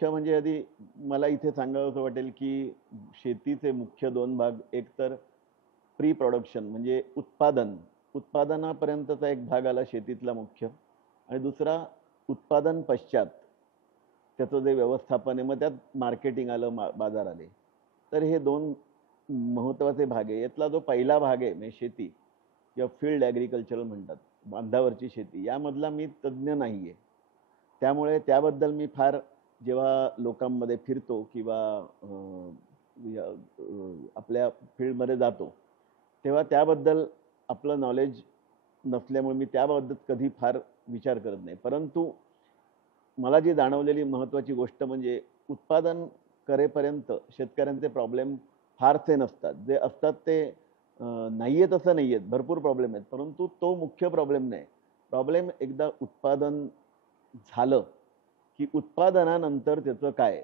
मुख्य म्हणजे आधी मला इथे सांगावसं वाटेल, की शेतीचे मुख्य 2 भाग, एक तर प्री प्रोडक्शन म्हणजे उत्पादन. उत्पादनापर्यंतचा एक भाग आला शेतीतला मुख्य आणि दुसरा उत्पादन पश्चात त्याचं जे व्यवस्थापन आहे, मग त्यात मार्केटिंग आलं, बाजार आले. तर हे 2 महत्त्वाचे भाग आहे. यातला जो पहिला भाग आहे म्हणजे शेती किंवा फील्ड ॲग्रीकल्चरल म्हणतात, बांधावरची शेती, यामधला मी तज्ञ नाही आहे. त्यामुळे त्याबद्दल मी फार जेव्हा लोकांमध्ये फिरतो किंवा आपल्या फील्डमध्ये जातो, तेव्हा त्याबद्दल आपलं नॉलेज नसल्यामुळे मी त्याबाबत कधी फार विचार करत नाही. परंतु मला जी जाणवलेली महत्त्वाची गोष्ट म्हणजे उत्पादन करेपर्यंत शेतकऱ्यांचे प्रॉब्लेम फारसे नसतात. जे असतात ते नाही आहेत असं नाही आहेत, भरपूर प्रॉब्लेम आहेत. परंतु तो मुख्य प्रॉब्लेम नाही. प्रॉब्लेम एकदा उत्पादन झालं, की उत्पादनानंतर त्याचं काय?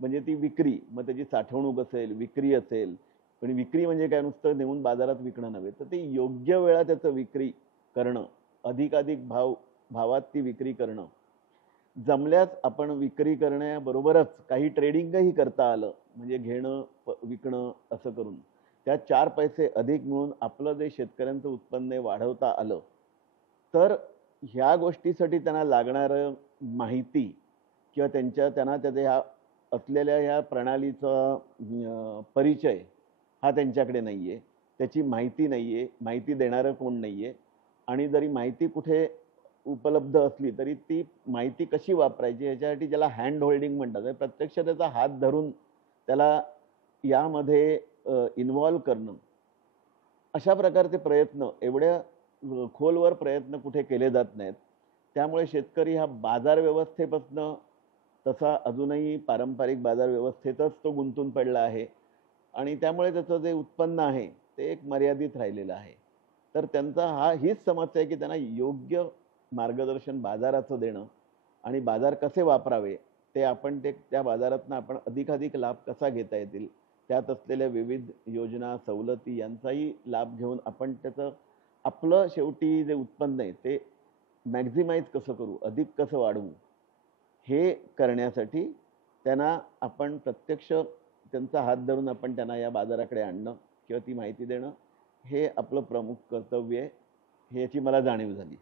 म्हणजे ती विक्री, मग त्याची साठवणूक असेल, विक्री असेल. पण विक्री म्हणजे काय नुसतं नेऊन बाजारात विकणं नव्हे, तर ते योग्य वेळा त्याचं विक्री करणं, अधिकाधिक भावात ती विक्री करणं. जमल्यास आपण विक्री करण्याबरोबरच काही ट्रेडिंगही करता आलं, म्हणजे घेणं, विकणं असं करून. त्यात 4 पैसे अधिक मिळून आपलं जे शेतकऱ्यांचं उत्पन्न आहे वाढवता आलं, तर ह्या गोष्टीसाठी त्यांना लागणारं माहिती किंवा त्यांना त्याच्या ह्या असलेल्या ह्या प्रणालीचा परिचय हा त्यांच्याकडे नाही आहे. त्याची माहिती नाही आहे, माहिती देणारं कोण नाही आहे आणि जरी माहिती कुठे उपलब्ध असली तरी ती माहिती कशी वापरायची ह्याच्यासाठी ज्याला हँड होल्डिंग म्हणतात, म्हणजे प्रत्यक्ष त्याचा हात धरून त्याला यामध्ये इन्व्हॉल्व करणं. अशा प्रकारचे प्रयत्न एवढ्या खोलवर प्रयत्न कुठे केले जात नाहीत. त्यामुळे शेतकरी हा बाजार व्यवस्थेपासून तसा अजूनही पारंपरिक बाजार व्यवस्थेतच तो गुंतून पडला आहे आणि त्यामुळे त्याचं जे उत्पन्न आहे ते एक मर्यादित राहिलेलं आहे. तर त्यांचा हीच समस्या आहे, की त्यांना योग्य मार्गदर्शन बाजाराचं देणं आणि बाजार कसे वापरावे त्या बाजारातनं आपण अधिकाधिक लाभ कसा घेता येतील, त्यात असलेल्या विविध योजना, सवलती यांचाही लाभ घेऊन आपण त्याचं आपलं शेवटी जे उत्पन्न आहे ते मॅक्झिमाइज कसं करू, अधिक कसं वाढवू, हे करण्यासाठी त्यांना आपण प्रत्यक्ष त्यांचा हात धरून आपण त्यांना या बाजाराकडे आणणं किंवा ती माहिती देणं, हे आपलं प्रमुख कर्तव्य आहे, हे याची मला जाणीव झाली.